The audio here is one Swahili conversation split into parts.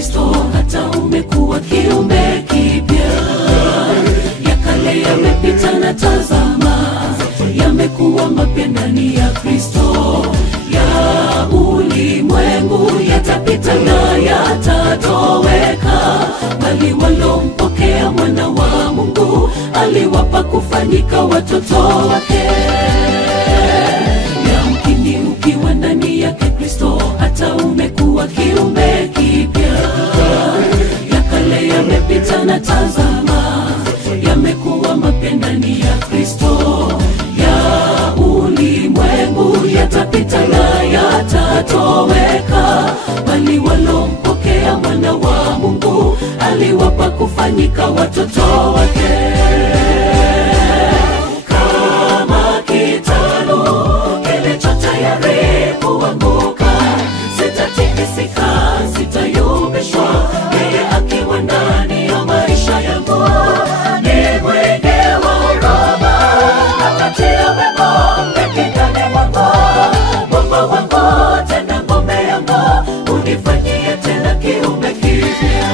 Kristo hata umekuwa kiumbe kipya. Ya kale yamepita na tazama, yamekuwa mapya ndani ya Kristo. Ya ulimwengu yatapita na yatatoweka, bali walompokea mwana wa Mungu aliwapa kufanyika watoto wake. Yamkini ukiwa ndani yake Kristo hata umekuwa kiumbe kipya. Ya kale yamepita na tazama, yamekuwa mapya ndani ya Kristo. Ya ulimwengu yatapita na yatatoweka, bali walompokea mwana wa Mungu aliwapa kufanyika watoto wake. Kama kitalu kilicho tayari kuanguka, sitatikisika, sitayumbishwa, yeye akiwa ndani ya maisha yangu. Ni mwenge wa huruma, akatia wema ndani mwangu. Mwamba wangu tena ngome yangu, unifanyie tena kiumbe kipya.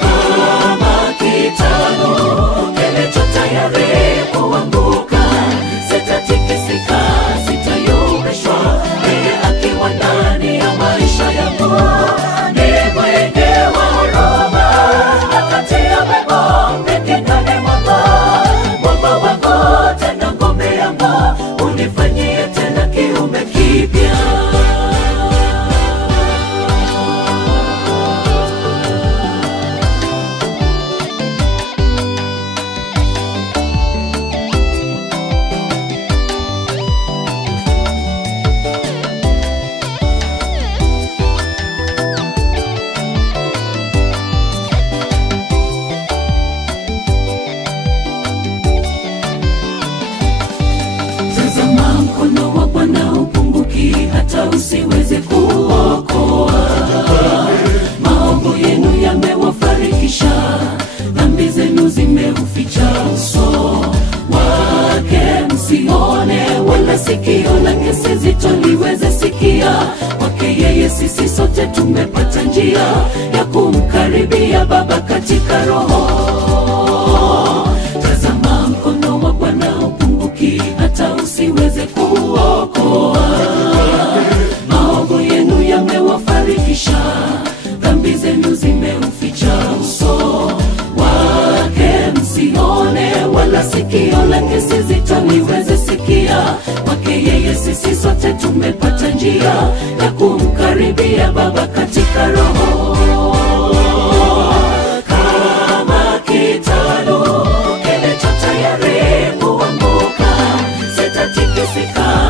Kama kitalu kilicho tayari kuanguka, sitatikisika, sitayumbishwa, yeye akiwa ndani ya maisha yangu. Ni mwenge wa huruma, akatia wema ndani mwangu. Mwamba wangu tena ngome yangu, unifanyie tena kiumbe kipya. Tazama, mkono wa Bwana upunguki hata usiweze kuokoa. Maovu yenu yamewafarikisha, dhambi zenu zimeuficha uso wake. Msione wala sikio lake si zito liweze sikia. Kwake yeye sisi sote tumepata njia ya kumkaribia Baba katika roho. Tazama, mkono wa Bwana upunguki hata usiweze kuokoa. Maovu yenu yamewafarikisha, dhambi zenu zimeuficha uso wake. Msione wala sikio lake si zito liweze sikia. Kwake yeye sisi sote tumepata njia ya kumkaribia Baba katika roho. Kama kitalu kilicho tayari kuanguka, sitatikisika,